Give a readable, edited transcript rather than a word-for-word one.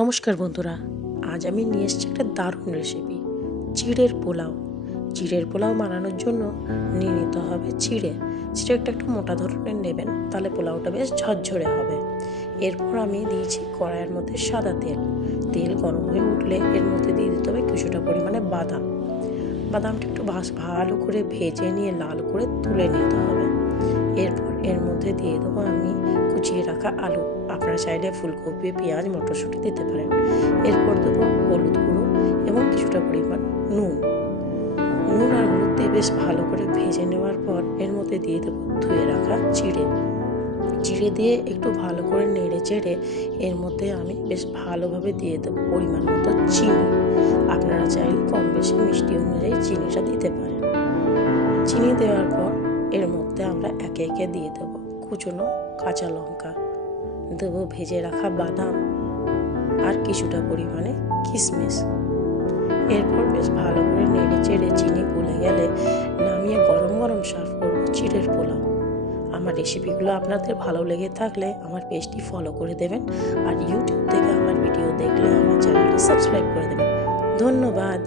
নমস্কার বন্ধুরা, আজ আমি নিয়ে এসেছি একটা দারুণ রেসিপি, চিড়ের পোলাও। চিড়ের পোলাও বানানোর জন্য নিয়ে নিতে হবে চিড়েটা একটু মোটা ধরনের নেবেন, তাহলে পোলাওটা বেশ ঝরঝরে হবে। এরপর আমি দিয়েছি কড়াইয়ের মধ্যে সাদা তেল গরম হয়ে উঠলে এর মধ্যে দিয়ে দিতে হবে কিছুটা পরিমাণে বাদামটা একটু ভালো করে ভেজে নিয়ে লাল করে তুলে নিতে হবে। এরপর এর মধ্যে দিয়ে দেবো আমি কুচিয়ে রাখা আলু। আপনারা চাইলে ফুলকপি, পেঁয়াজ, মটরশুঁটি দিতে পারেন। এরপর দেবো হলুদ গুঁড়ো এবং কিছুটা পরিমাণ নুন আর হলুদ দিয়ে বেশ ভালো করে ভেজে নেওয়ার পর এর মধ্যে দিয়ে দেবো ধুয়ে রাখা চিড়ে দিয়ে একটু ভালো করে নেড়ে চেড়ে এর মধ্যে আমি বেশ ভালোভাবে দিয়ে দেবো পরিমাণ মতো চিনি। আপনারা চাইলে কম বেশি মিষ্টি অনুযায়ী চিনিটা দিতে পারেন। চিনি দেওয়ার পর এর মধ্যে আমরা একে একে দিয়ে দেবো কুচনো কাঁচা লঙ্কা, দেবো ভেজে রাখা বাদাম আর কিছুটা পরিমাণে কিশমিশ। এরপর বেশ ভালো করে নেড়ে চেড়ে চিনি গলে গেলে নামিয়ে গরম গরম সার্ভ করবো চিড়ের পোলাও। আমার রেসিপিগুলো আপনাদের ভালো লেগে থাকলে আমার পেজটি ফলো করে দেবেন, আর ইউটিউব থেকে আমার ভিডিও দেখলে আমার চ্যানেলটি সাবস্ক্রাইব করে দেবেন। ধন্যবাদ।